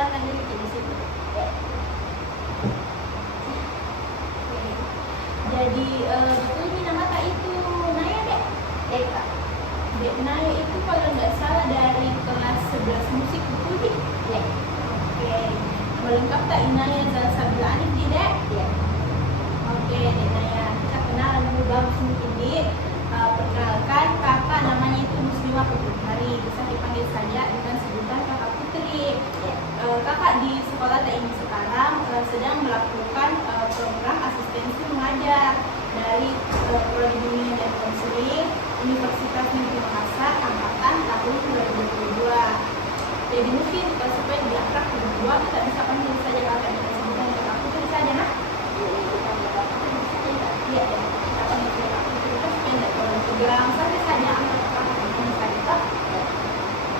memperkenalkan diri di situ. Ya. Jadi betul ini nama kak itu Naya dek? Dek kak. Dek Naya itu kalau nggak salah dari kelas 11 musik betul dek? Ya. Oke. Melengkap tak Inaya Zalsabila Anif di dek? Ya. Oke dek Naya, kita kenalan dulu bagus mungkin dek. Perkenalkan kakak namanya itu Muslimah Putri, bisa dipanggil saja dengan sebutan kakak Putri. Kakak di sekolah TIM sekarang sedang melakukan program asistensi mengajar dari Prodi Bimbingan dan Konseling Universitas Negeri Makassar angkatan tahun 2022. Jadi mungkin supaya lebih akrab berdua kita bisa panggil saja kakak dengan sebutan kakak Putri saja nah. Iya ya. Segera sampai saja angkat kakak ini saja.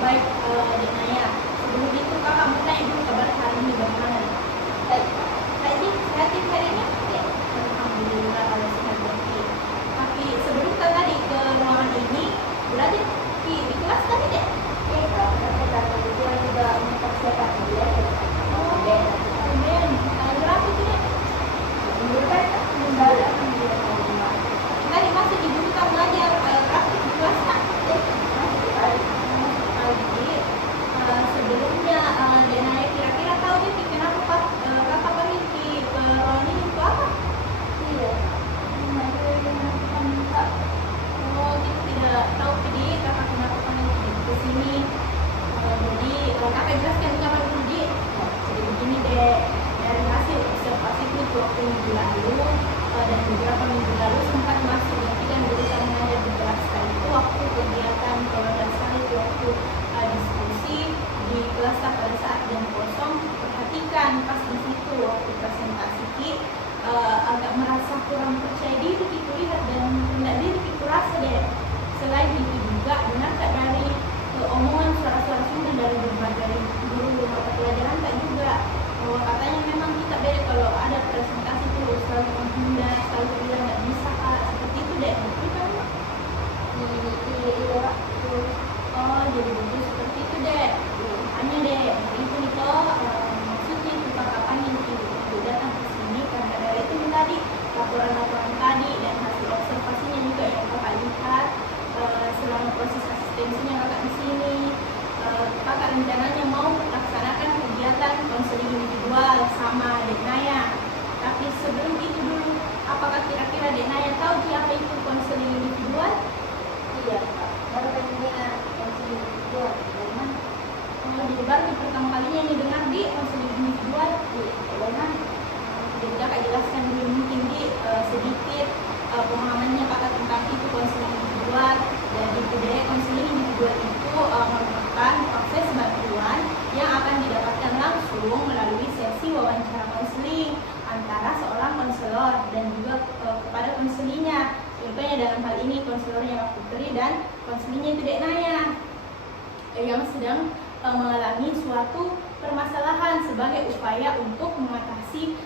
Baik, Dek Naya. Sebelum itu kakak mau tanya dulu kabar hari ini bagaimana? Baik. Tadi kreatif hari ini? Ya. Alhamdulillah kalau sehat berarti. Tapi sebelum kita tadi ke ruangan ini, berarti di kelas tadi deh? Iya, kalau kita juga mempersiapkan dia. Oh, kemudian berapa itu deh? Menurut mendalam. Tadi masih dibutuhkan belajar praktik di kelas kan? Sebelumnya Denaya kira-kira tahu deh kenapa kakak pergi ke ruangan ini untuk apa? Tidak. Oh, tidak tahu jadi kakak kenapa pergi ke sini. Jadi kakak jelaskan juga dulu di. Jadi begini deh, dari hasil observasi itu waktu minggu lalu dan beberapa minggu lalu sempat masuk dan berusaha mengajar beberapa kali itu waktu kegiatan kalau dan salah itu waktu diskusi di kelas pada saat jam kosong. Perhatikan pas di situ waktu presentasi agak merasa kurang percaya diri gitu lihat dan rendah diri gitu rasa deh. Selain itu juga dengar tak dari omongan suara-suara sumber dari berbagai guru mata pelajaran tak juga katanya memang kita beda kalau ada presentasi itu selalu menghindar, selalu bilang nggak bisa kak, seperti itu deh, betul kan? Iya. Oh jadi betul seperti itu deh. Hanya deh itu nih toh maksudnya itu kakak panggil itu datang ke sini karena dari itu tadi laporan-laporan tadi dan hasil observasinya juga yang kakak lihat selama proses asistensinya kakak di sini. Kakak rencananya mau melaksanakan kegiatan konseling individual sama Dek Naya. Tapi sebelum itu dulu, apakah kira-kira Dek Naya tahu apa itu konseling individual? Iya, Pak. Baru dengar konseling individual. Bagaimana? Jadi baru pertama kalinya ini dengar di konseling individual. Bagaimana? Jadi kakak jelaskan dulu mungkin di sedikit pemahamannya kakak tentang itu konseling individual. Jadi budaya konseling individual itu merupakan proses bantuan yang akan didapatkan langsung melalui sesi wawancara konseling antara seorang konselor dan juga kepada konselinya. Contohnya dalam hal ini konselornya Kak Putri dan konselinya itu Dek Naya yang sedang mengalami suatu permasalahan sebagai upaya untuk mengatasi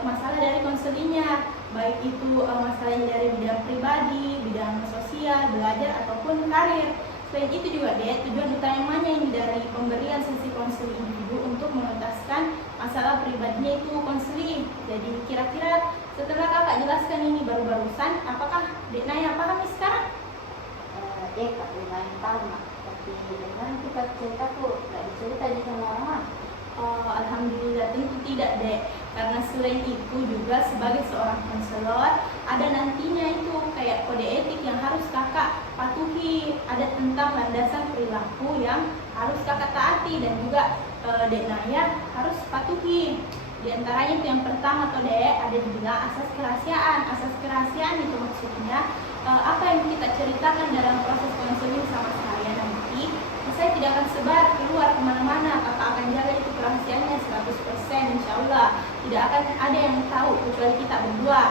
masalah dari konselinya, baik itu masalahnya dari bidang pribadi, bidang sosial, belajar ataupun karir. Selain itu juga tujuan utamanya ini dari pemberian sesi konseling individu untuk mengentaskan masalah pribadinya itu konseling. Jadi kira-kira setelah kakak jelaskan ini baru-barusan, apakah Dek Naya pahami sekarang? Kak lumayan tahu mak, tapi dengan kita cerita tuh nggak dicerita di sama orang. Alhamdulillah tentu tidak dek, karena selain itu juga sebagai seorang konselor ada nantinya itu kayak kode etik yang harus kakak patuhi, ada tentang landasan perilaku yang harus kakak taati dan juga Dek Naya harus patuhi. Di antaranya itu yang pertama tuh dek ada dibilang asas kerahasiaan. Asas kerahasiaan itu maksudnya apa yang kita ceritakan dalam proses konseling sama saya nanti saya tidak akan sebar keluar kemana-mana, kakak akan jaga itu kerahasiaannya 100% insya Allah. Tidak akan ada yang tahu kecuali kita berdua,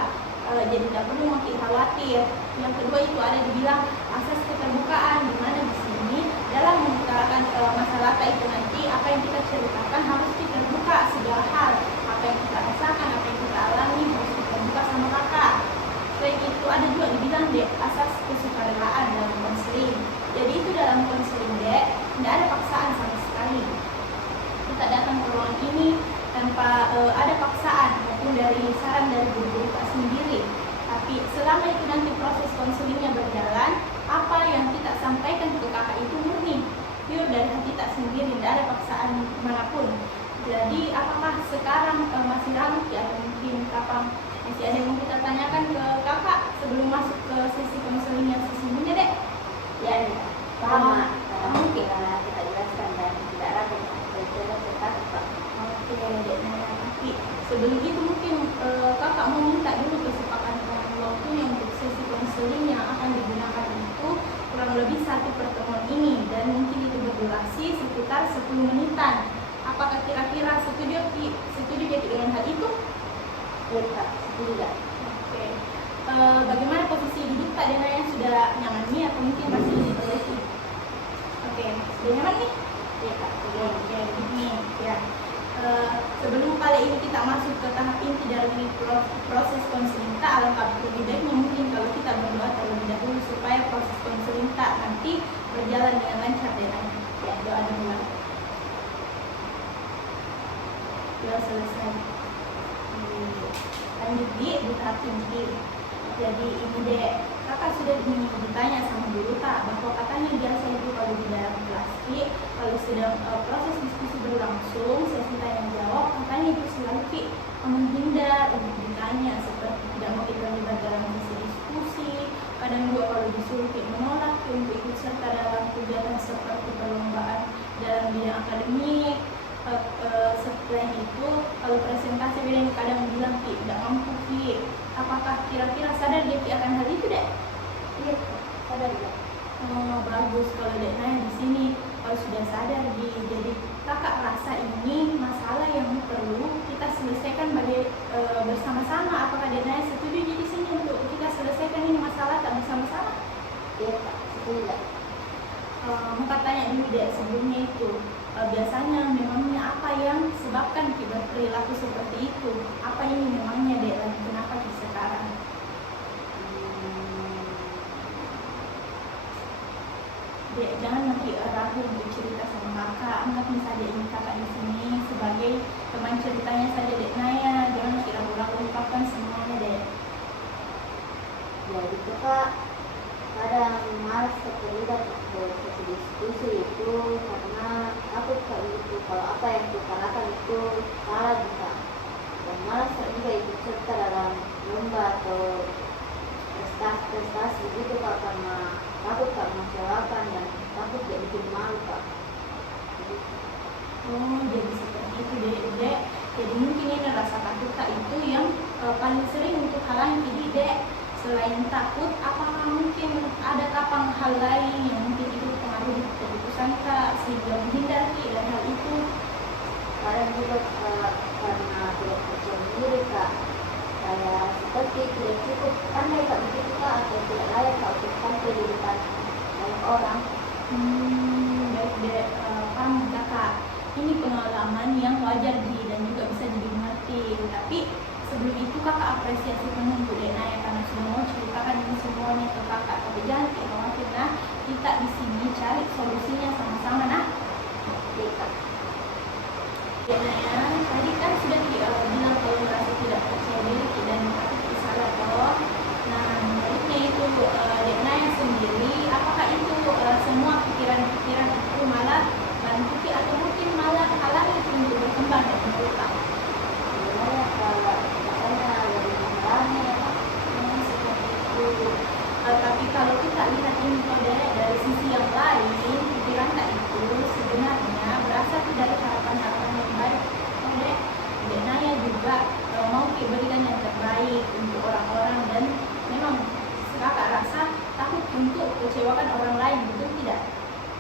jadi tidak perlu makin khawatir. Yang kedua itu ada dibilang asas keterbukaan, dimana di sini dalam mengutarakan masalah itu nanti apa yang kita ceritakan harus terbuka segala hal, apa yang kita rasakan, apa yang kita alami harus terbuka sama kakak. Selain itu ada juga dibilang dek asas kesukarelaan dalam konseling. Jadi itu dalam konseling dek tidak ada paksaan sama sekali. Kita datang ke perusahaan manapun. Jadi apakah sekarang masih ragu atau mungkin kapan masih ada yang mau kita tanyakan ke kakak sebelum masuk ke sesi konseling yang sesungguhnya dek? Ya, sama. Oke. Kita jelaskan dan tidak ragu. Coba cetak, Pak. Oke dek Naya, tapi sebelum itu mungkin kakak mau minta dulu kesepakatan waktunya untuk sesi konseling yang akan digunakan itu kurang lebih 1 pertemuan ini, dan mungkin itu berdurasi sekitar 10 menitan. Apakah kira-kira setuju dengan hal itu? Ya, Pak. Setuju. Oke. Bagaimana posisi duduk Kak Dena yang sudah nyaman nih atau mungkin masih diperbaiki? Oke, sudah nyaman nih? Ya, Pak. Oke, begini ya. Sebelum kali ini kita masuk ke tahap inti dari proses konseling tak, alangkah lebih baiknya mungkin kalau kita berdoa terlebih dahulu supaya proses konseling tak nanti berjalan dengan lancar Dena. Ya, doa dulu. Doa selesai. Lanjut di tahap inti. Jadi ini dek, kakak sudah ditanya sama guru tak bahwa katanya biasa itu kalau di dalam plastik kalau sedang proses diskusi berlangsung sesi tanya jawab katanya itu selalu menghindar untuk ditanya, seperti tidak mau terlibat dalam sesi diskusi. Kadang juga kalau disuruh menolak untuk ikut serta dalam kegiatan seperti perlombaan dalam bidang akademik. Selain itu kalau presentasi bidang kadang bilang tidak mampu apakah kira-kira sadar dia akan hal itu dek? Iya, sadar ya. Bagus kalau dek Naya di sini kalau sudah sadar jadi kakak rasa ini masalah yang perlu kita selesaikan bersama-sama. Apakah dek Naya setuju di sini untuk kita selesaikan ini masalah tak bersama-sama? Iya, Pak. Setuju. Mau tanya dulu dek sebelumnya itu biasanya memangnya apa yang sebabkan kita berperilaku seperti itu? Apa ini memangnya dek lagi kenapa kita sekarang? Dek jangan nanti ragu untuk cerita sama kakak. Anggap misalnya ini kakak di sini sebagai teman ceritanya saja dek Naya. Jangan nanti ragu-ragu lupakan semuanya dek. Ya gitu Kak, kadang malas terlibat ke diskusi itu karena aku kayak gitu kalau apa yang kukatakan itu salah juga, dan malas juga ikut serta dalam lomba atau prestasi gitu Kak, karena takut Kak mengecewakan dan takut gak bikin malu Kak. Jadi seperti itu dek. Jadi mungkin ini rasa takut kak itu yang paling sering untuk halangi dek. Selain takut, apakah mungkin ada kapang hal lain yang mungkin itu pengaruh keputusan kak sehingga menghindari dan hal itu? Kadang juga karena tidak percaya diri Kak, kayak seperti tidak cukup pandai Kak begitu Kak, atau tidak layak Kak untuk tampil di depan banyak orang. Baik dek, paham kakak. Ini pengalaman yang wajar dan juga bisa dimengerti. Tapi sebelum itu kakak apresiasi penuh untuk dek Naya karena sudah mau ceritakan ini semuanya ke kakak. Tapi jangan khawatir nah, kita di sini cari solusinya sama-sama nah. Oke Kak. Dek Naya, tadi kan sudah bilang kalau merasa tidak percaya diri dan takut salah toh. Nah, menurutnya itu dek Naya sendiri, apakah itu semua pikiran-pikiran itu malah bantu atau mungkin malah halangi untuk berkembang dan berkembang? Sebenarnya katanya lebih menghalangi ya Kak. Seperti itu. Tapi kalau kita lihat ini dari sisi yang lain, pikiran tak itu sebenarnya berasal dari harapan-harapan yang baik. Dek Naya juga mau berikan yang terbaik untuk orang-orang dan memang kakak rasa takut untuk kecewakan orang lain, betul tidak?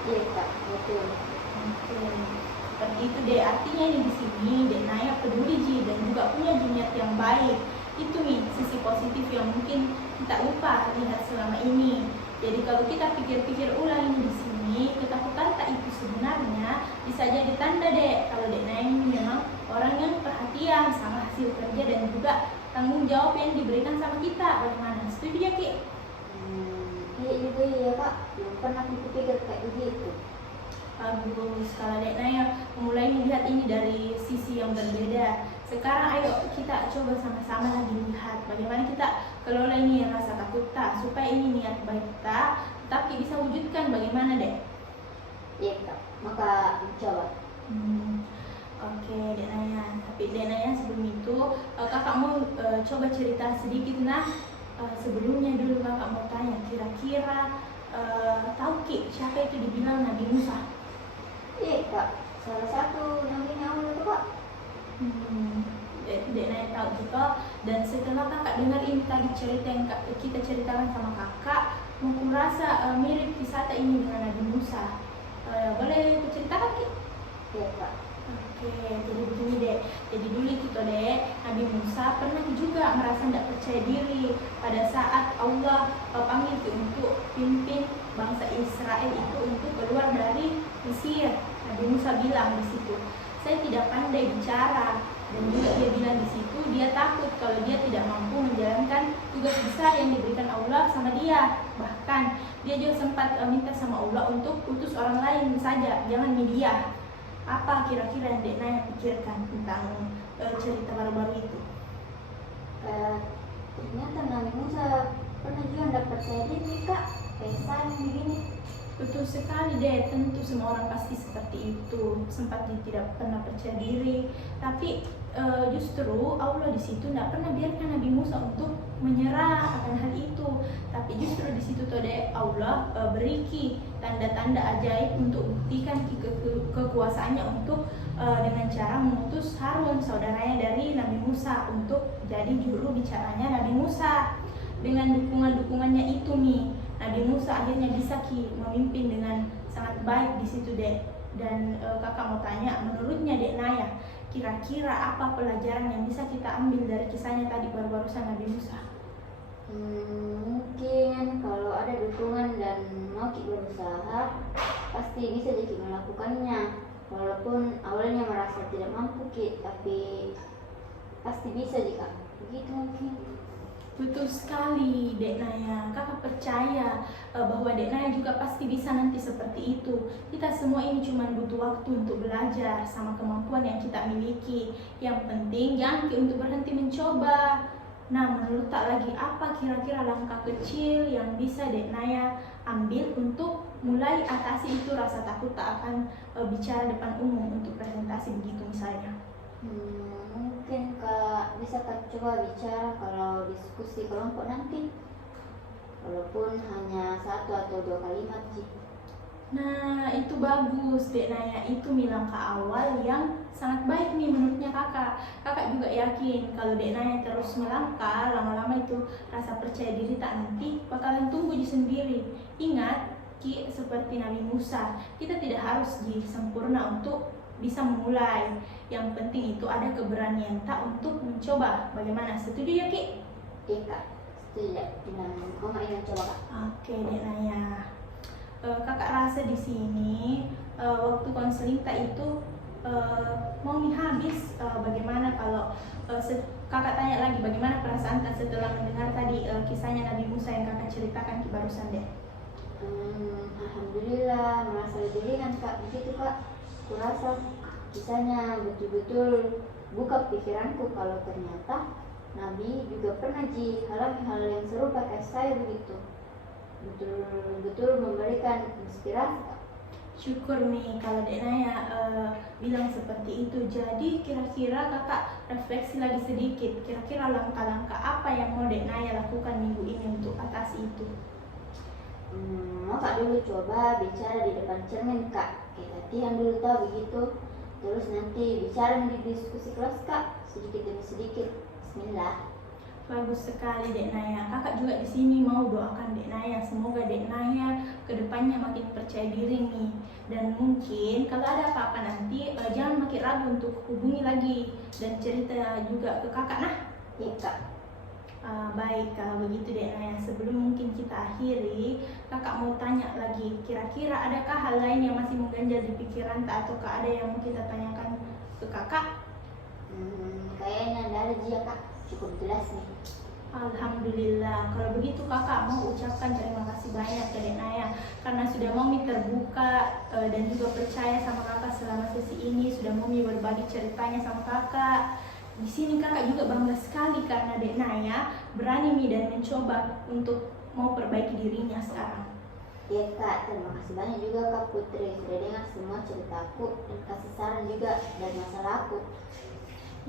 Iya Kak, betul. Oke. Seperti itu deh, artinya ini di sini dek Naya peduli dan juga punya niat yang baik. Itu nih sisi positif yang mungkin kita lupa lihat selama ini. Jadi kalau kita pikir-pikir ulang ini di sini, ketakutan tak itu sebenarnya bisa jadi tanda dek kalau dek Naya ini memang orang yang perhatian sama hasil kerja dan juga tanggung jawab yang diberikan sama kita. Bagaimana? Setuju ya Ki? Iya juga ya Kak, belum pernah aku pikir kayak begitu. Bagus, kalau dek Naya mulai melihat ini dari sisi yang berbeda. Sekarang ayo kita coba sama-sama lagi lihat bagaimana kita kelola ini yang rasa takut tak, supaya ini niat baik kita tapi bisa wujudkan. Bagaimana dek? Iya Kak, maka mencoba. Hmm, oke, Dek Naya. Tapi Dek Naya sebelum itu, kakak mau coba cerita sedikit nah. Sebelumnya dulu kakak mau tanya, kira-kira tahu Ki siapa itu dibilang Nabi Musa? Iya kak, salah satu nabinya Allah itu kak. Dek Naya tahu juga. Dan setelah kakak dengar ini tadi cerita yang kita ceritakan sama kakak, aku rasa mirip kisah ini dengan Nabi Musa. Boleh diceritakan Ki? Iya kak. Oke, jadi begini deh. Jadi dulu itu toh deh, Nabi Musa pernah juga merasa tidak percaya diri pada saat Allah panggil untuk pimpin bangsa Israel itu untuk keluar dari Mesir. Nabi Musa bilang di situ, saya tidak pandai bicara, dan juga dia bilang di situ dia takut kalau dia tidak mampu menjalankan tugas besar yang diberikan Allah sama dia. Bahkan dia juga sempat minta sama Allah untuk utus orang lain saja, jangan media. Apa kira-kira yang Dek Naya pikirkan tentang cerita baru-baru itu? Ternyata Nabi Musa pernah juga tidak percaya diri kak. Pesan begini. Betul sekali deh, tentu semua orang pasti seperti itu, sempat tidak pernah percaya diri. Tapi justru Allah di situ tidak pernah biarkan Nabi Musa untuk menyerah akan hal itu. Tapi justru di situ tuh deh Allah beri tanda-tanda ajaib untuk buktikan kekuasaannya untuk dengan cara mengutus Harun saudaranya dari Nabi Musa untuk jadi juru bicaranya Nabi Musa. Dengan dukungan-dukungannya itu nih, Nabi Musa akhirnya bisa memimpin dengan sangat baik di situ deh. Dan kakak mau tanya, menurutnya Dek Naya, kira-kira apa pelajaran yang bisa kita ambil dari kisahnya tadi baru-barusan Nabi Musa? Mungkin kalau ada dukungan dan mau kita berusaha, pasti bisa jadi melakukannya. Walaupun awalnya merasa tidak mampu tapi pasti bisa jika begitu mungkin. Betul sekali Dek Naya, kakak percaya bahwa Dek Naya juga pasti bisa nanti seperti itu. Kita semua ini cuma butuh waktu untuk belajar sama kemampuan yang kita miliki. Yang penting jangan untuk berhenti mencoba. Nah, menurut tak lagi apa kira-kira langkah kecil yang bisa Dek Naya ambil untuk mulai atasi itu rasa takut tak akan bicara depan umum untuk presentasi begitu misalnya? Mungkin kak bisa kak coba bicara kalau diskusi kelompok nanti, walaupun hanya 1 atau 2 kalimat sih. Nah itu bagus Dek Naya, itu langkah awal yang sangat baik nih menurutnya kakak. Kakak juga yakin kalau Dek Naya terus melangkah, lama-lama itu rasa percaya diri tak nanti bakalan tumbuh di sendiri. Ingat Ki, seperti Nabi Musa, kita tidak harus sempurna untuk bisa memulai. Yang penting itu ada keberanian tak untuk mencoba. Bagaimana? Setuju ya Ki? Iya kak, setuju dengan Oma ingin coba kak. Oke Dek Naya. Kakak rasa di sini waktu konseling tak itu mau habis. Bagaimana kalau kakak tanya lagi bagaimana perasaan tak setelah mendengar tadi kisahnya Nabi Musa yang kakak ceritakan barusan deh? Alhamdulillah merasa lebih ringan kak. Begitu kak, kurasa kisahnya betul-betul buka pikiranku kalau ternyata Nabi juga pernah alami hal yang serupa kayak saya begitu. Betul-betul memberikan inspirasi kak. Syukur nih kalau Dek Naya bilang seperti itu. Jadi kira-kira kakak refleksi lagi sedikit. Kira-kira langkah-langkah apa yang mau Dek Naya lakukan minggu ini untuk atasi itu? Kak dulu coba bicara di depan cermin kak. Latihan dulu tahu begitu. Terus nanti bicara di diskusi kelas kak, sedikit demi sedikit. Bismillah. Bagus sekali Dek Naya. Kakak juga di sini mau doakan Dek Naya. Semoga Dek Naya kedepannya makin percaya diri nih. Dan mungkin kalau ada apa-apa nanti jangan makin ragu untuk hubungi lagi dan cerita juga ke kakak nah. Iya kak. Baik kalau begitu Dek Naya. Sebelum mungkin kita akhiri, kakak mau tanya lagi. Kira-kira adakah hal lain yang masih mengganjal di pikiran tak ataukah ada yang mau kita tanyakan ke kakak? Kayaknya ada aja kak. Cukup jelas nih. Alhamdulillah. Kalau begitu kakak mau ucapkan terima kasih banyak ke Dek Naya karena sudah mau terbuka dan juga percaya sama kakak selama sesi ini, sudah mau berbagi ceritanya sama kakak. Di sini kakak juga bangga sekali karena Dek Naya berani dan mencoba untuk mau perbaiki dirinya sekarang. Ya kak, terima kasih banyak juga Kak Putri sudah dengar semua ceritaku dan kasih saran juga dari masalahku.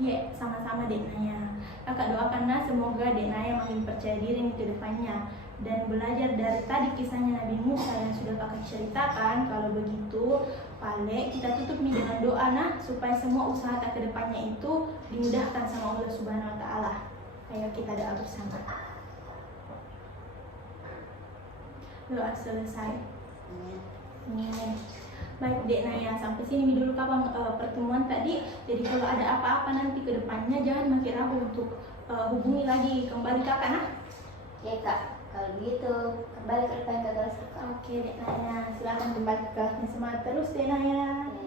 Iya, sama-sama Dek Naya. Kakak doakanlah semoga Dek Naya makin percaya diri nih ke depannya dan belajar dari tadi kisahnya Nabi Musa yang sudah kakak ceritakan. Kalau begitu, Pale kita tutup nih dengan doa nah supaya semua usaha kakak ke depannya itu dimudahkan sama Allah Subhanahu wa taala. Ayo kita doa bersama. Doa selesai. Baik Dek Naya, sampai sini dulu kapan pertemuan tadi. Jadi kalau ada apa-apa nanti ke depannya jangan makin ragu untuk hubungi lagi kembali kakak nah. Ya kak, kalau begitu kembali ke depan ke kelas kakak. Oke Dek Naya, silahkan kembali ke kelasnya, semangat terus Dek Naya. Ya.